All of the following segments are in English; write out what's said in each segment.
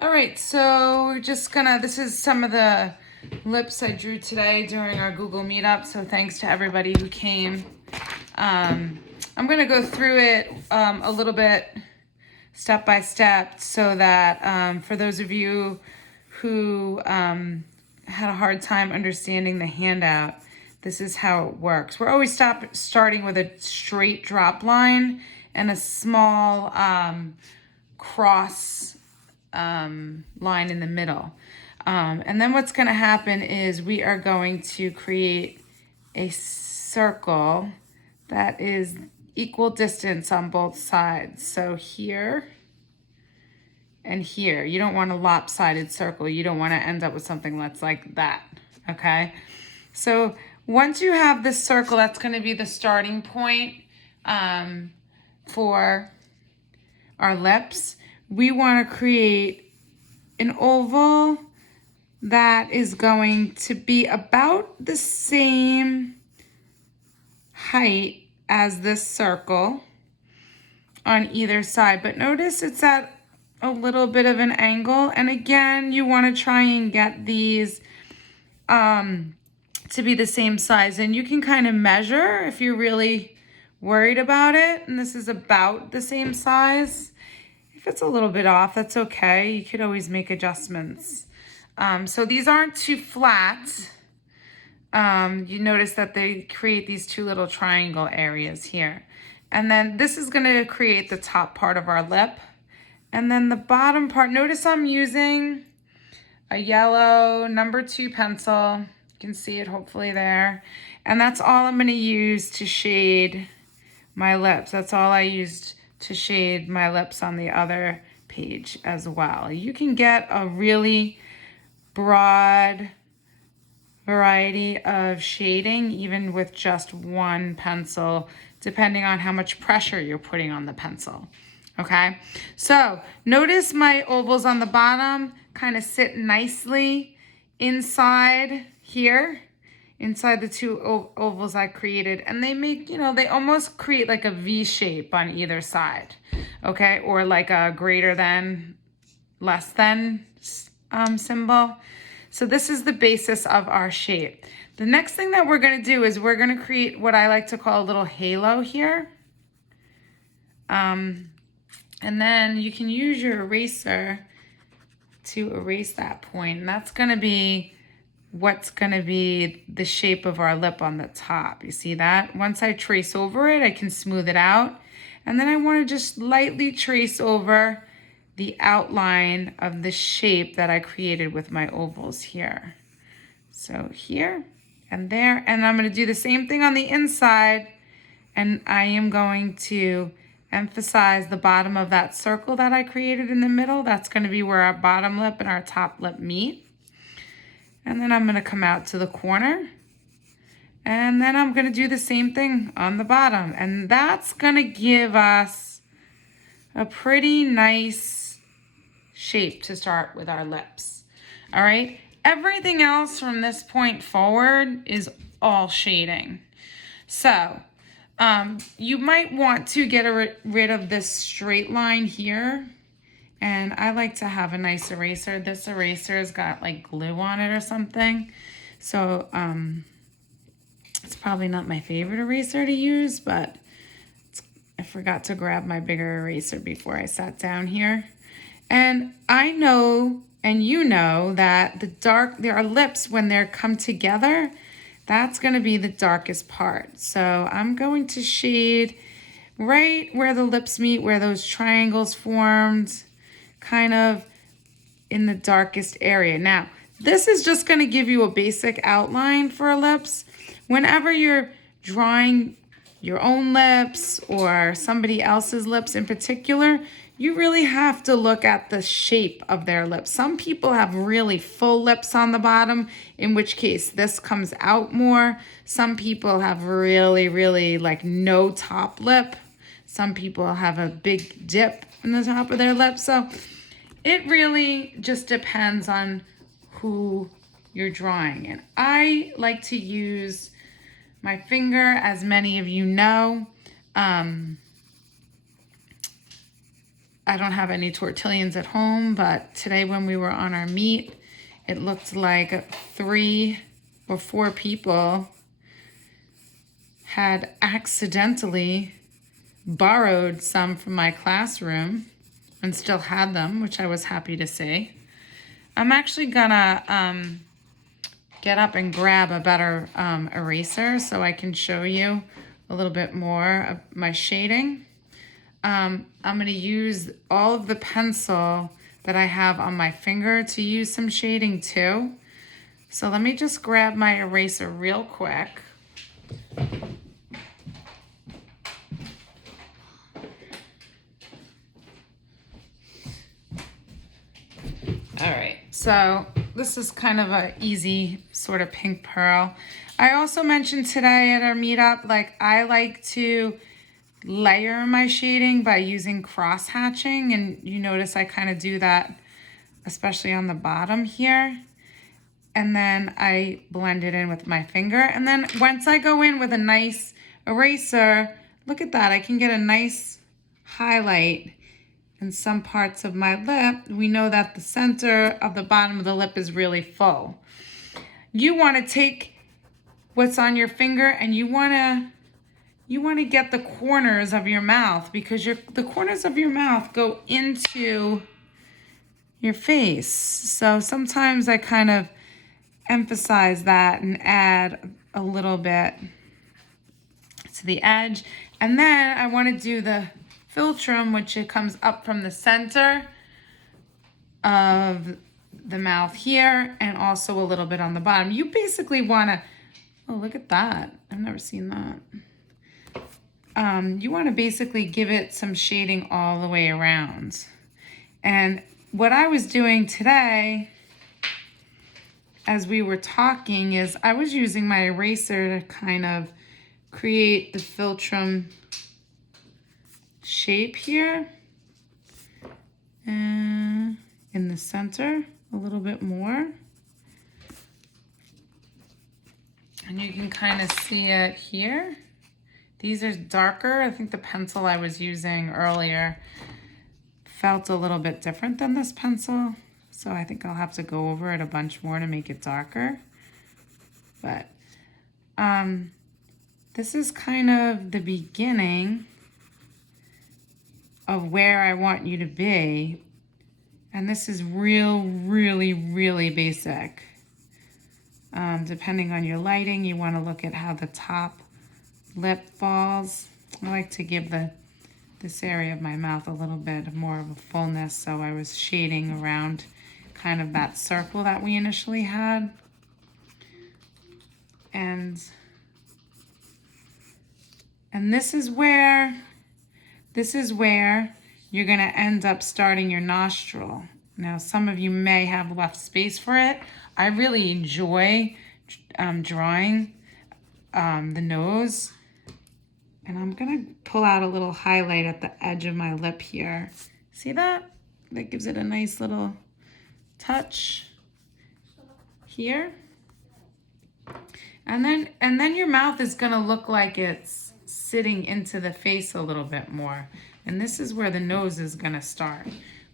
All right, so we're just gonna, this is some of the lips I drew today during our Google Meetup, so thanks to everybody who came. I'm gonna go through it a little bit step by step so that for those of you who had a hard time understanding the handout, this is how it works. We're always starting with a straight drop line and a small cross line in the middle. And then what's going to happen is we are going to create a circle that is equal distance on both sides. So here and here. You don't want a lopsided circle. You don't want to end up with something that's like that, okay? So once you have this circle, that's going to be the starting point for our lips. We want to create an oval that is going to be about the same height as this circle on either side. But notice it's at a little bit of an angle. And again, you want to try and get these to be the same size. And you can kind of measure if you're really worried about it. And this is about the same size. If it's a little bit off, that's okay. You could always make adjustments. So these aren't too flat. You notice that they create these two little triangle areas here. And then this is going to create the top part of our lip. And then the bottom part, notice I'm using a yellow number 2 pencil. You can see it hopefully there. And that's all I'm going to use to shade my lips. That's all I used to shade my lips on the other page as well. You can get a really broad variety of shading even with just one pencil, depending on how much pressure you're putting on the pencil. Okay, so notice my ovals on the bottom kind of sit nicely inside here, inside the two ovals I created, and they make, they almost create like a V shape on either side, okay, or like a greater than, less than symbol. So this is the basis of our shape. The next thing that we're going to do is we're going to create what I like to call a little halo here. And then you can use your eraser to erase that point. And that's going to be what's going to be the shape of our lip on the top. You see that? Once I trace over it, I can smooth it out. And then I want to just lightly trace over the outline of the shape that I created with my ovals here. So here and there. And I'm going to do the same thing on the inside. And I am going to emphasize the bottom of that circle that I created in the middle. That's going to be where our bottom lip and our top lip meet. And then I'm going to come out to the corner. And then I'm going to do the same thing on the bottom. And that's going to give us a pretty nice shape to start with our lips. All right. Everything else from this point forward is all shading. So you might want to get rid of this straight line here. And I like to have a nice eraser. This eraser's got like glue on it or something. So it's probably not my favorite eraser to use, but I forgot to grab my bigger eraser before I sat down here. And I know, and you know, that there are lips when they're come together, that's going to be the darkest part. So I'm going to shade right where the lips meet, where those triangles formed, kind of in the darkest area. Now, this is just going to give you a basic outline for lips. Whenever you're drawing your own lips or somebody else's lips in particular, you really have to look at the shape of their lips. Some people have really full lips on the bottom, in which case this comes out more. Some people have really, really like no top lip. Some people have a big dip in the top of their lip. So it really just depends on who you're drawing. And I like to use my finger, as many of you know. I don't have any tortillas at home, but today when we were on our meet, it looked like 3 or 4 people had accidentally borrowed some from my classroom and still had them, which I was happy to see. I'm actually gonna get up and grab a better eraser so I can show you a little bit more of my shading. I'm gonna use all of the pencil that I have on my finger to use some shading too. So let me just grab my eraser real quick. All right, so this is kind of an easy sort of pink pearl. I also mentioned today at our meetup, like I like to layer my shading by using cross hatching, and you notice I kind of do that especially on the bottom here, and then I blend it in with my finger, and then once I go in with a nice eraser, look at that, I can get a nice highlight in some parts of my lip. We know that the center of the bottom of the lip is really full. You want to take what's on your finger and you want to get the corners of your mouth, because the corners of your mouth go into your face. So sometimes I kind of emphasize that and add a little bit to the edge. And then I want to do the philtrum, which it comes up from the center of the mouth here and also a little bit on the bottom. You basically want to, oh, look at that. I've never seen that. You want to basically give it some shading all the way around. And what I was doing today, as we were talking, is I was using my eraser to kind of create the philtrum shape here. And in the center, a little bit more. And you can kind of see it here. These are darker. I think the pencil I was using earlier felt a little bit different than this pencil. So I think I'll have to go over it a bunch more to make it darker. But this is kind of the beginning of where I want you to be. And this is really basic. Depending on your lighting, you want to look at how the top lip falls. I like to give this area of my mouth a little bit more of a fullness, so I was shading around kind of that circle that we initially had. And this is where you're going to end up starting your nostril. Now, some of you may have left space for it. I really enjoy drawing the nose. And I'm going to pull out a little highlight at the edge of my lip here. See that? That gives it a nice little touch here. And then your mouth is going to look like it's sitting into the face a little bit more. And this is where the nose is going to start.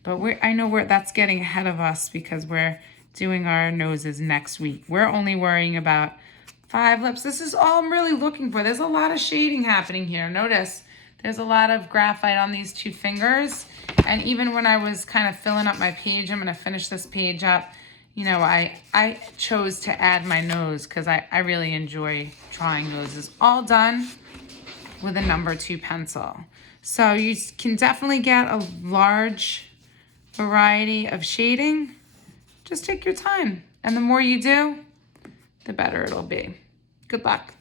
But I know that's getting ahead of us because we're doing our noses next week. We're only worrying about 5 lips. This is all I'm really looking for. There's a lot of shading happening here. Notice there's a lot of graphite on these 2 fingers. And even when I was kind of filling up my page, I'm going to finish this page up, you know, I chose to add my nose because I really enjoy drawing noses. All done with a number 2 pencil. So you can definitely get a large variety of shading. Just take your time. And the more you do, the better it'll be. Good luck.